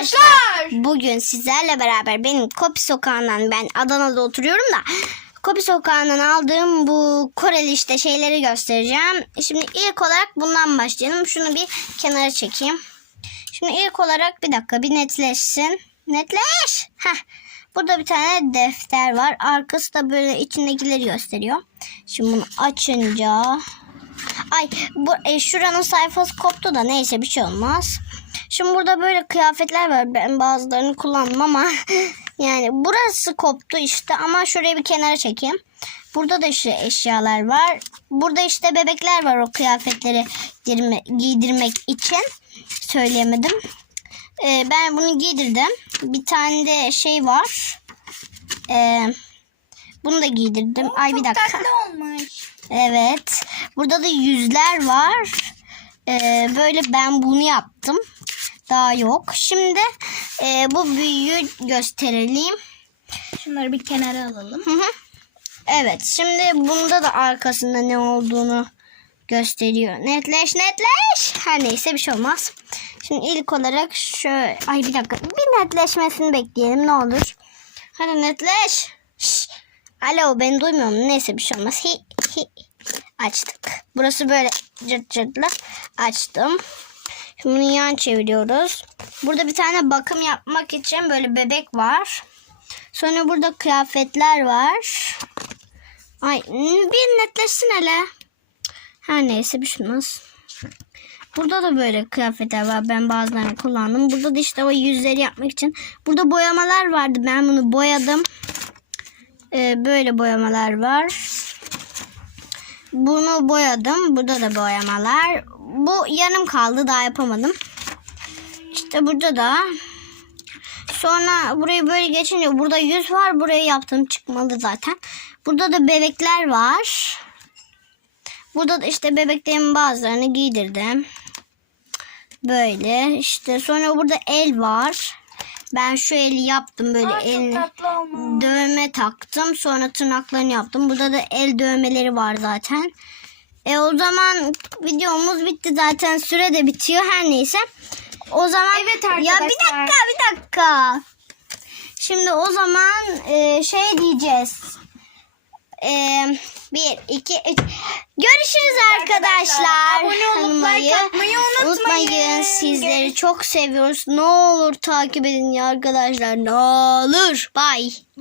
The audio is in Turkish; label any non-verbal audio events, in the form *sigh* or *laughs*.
arkadaşlar. Bugün sizlerle beraber benim Kopi Sokağı'ndan ben Adana'da oturuyorum da Kopi Sokağı'ndan aldığım bu Koreli işte şeyleri göstereceğim. Şimdi ilk olarak bundan başlayalım. Şunu bir kenara çekeyim. Şimdi ilk olarak bir dakika bir netleşsin. Netleş. Heh. Burada bir tane defter var. Arkası da böyle içindekileri gösteriyor. Şimdi bunu açınca Ay bu e, şuranın sayfası koptu da neyse bir şey olmaz. Şimdi burada böyle kıyafetler var. Ben bazılarını kullandım ama *laughs* yani burası koptu işte ama şurayı bir kenara çekeyim. Burada da işte eşyalar var. Burada işte bebekler var o kıyafetleri giydirme- giydirmek için. Söyleyemedim. Ee, ben bunu giydirdim. Bir tane de şey var. Ee, bunu da giydirdim. Ay bir dakika. Tatlı olmuş. Evet. Burada da yüzler var. Ee, böyle ben bunu yaptım. Daha yok. Şimdi e, bu büyüyü gösterelim. Şunları bir kenara alalım. Hı hı. Evet. Şimdi bunda da arkasında ne olduğunu gösteriyor. Netleş netleş. Her neyse bir şey olmaz. Şimdi ilk olarak şöyle. Ay bir dakika. Bir netleşmesini bekleyelim ne olur. Hadi netleş. Şş. Alo beni duymuyor mu? Neyse bir şey olmaz. Hi, hi. Açtık. Burası böyle cırt cırtlı. Açtım. Şimdi bunu yan çeviriyoruz. Burada bir tane bakım yapmak için böyle bebek var. Sonra burada kıyafetler var. Ay bir netleşsin hele. Her neyse bir şey olmaz. Burada da böyle kıyafetler var. Ben bazılarını kullandım. Burada da işte o yüzleri yapmak için. Burada boyamalar vardı. Ben bunu boyadım. Ee, böyle boyamalar var. Bunu boyadım. Burada da boyamalar. Bu yarım kaldı. Daha yapamadım. İşte burada da. Sonra burayı böyle geçince burada yüz var. Buraya yaptım çıkmadı zaten. Burada da bebekler var. Burada da işte bebeklerimin bazılarını giydirdim. Böyle işte sonra burada el var. Ben şu eli yaptım böyle Aa, elini dövme taktım. Sonra tırnaklarını yaptım. Burada da el dövmeleri var zaten. E o zaman videomuz bitti zaten. Süre de bitiyor her neyse. O zaman Evet Ya bir arkadaşlar. dakika bir dakika. Şimdi o zaman e, şey diyeceğiz. E, bir, iki, üç. Görüşürüz arkadaşlar. Abone olup like atmayı unutmayın. Sizleri çok seviyoruz. Ne olur takip edin ya arkadaşlar. Ne olur. Bye.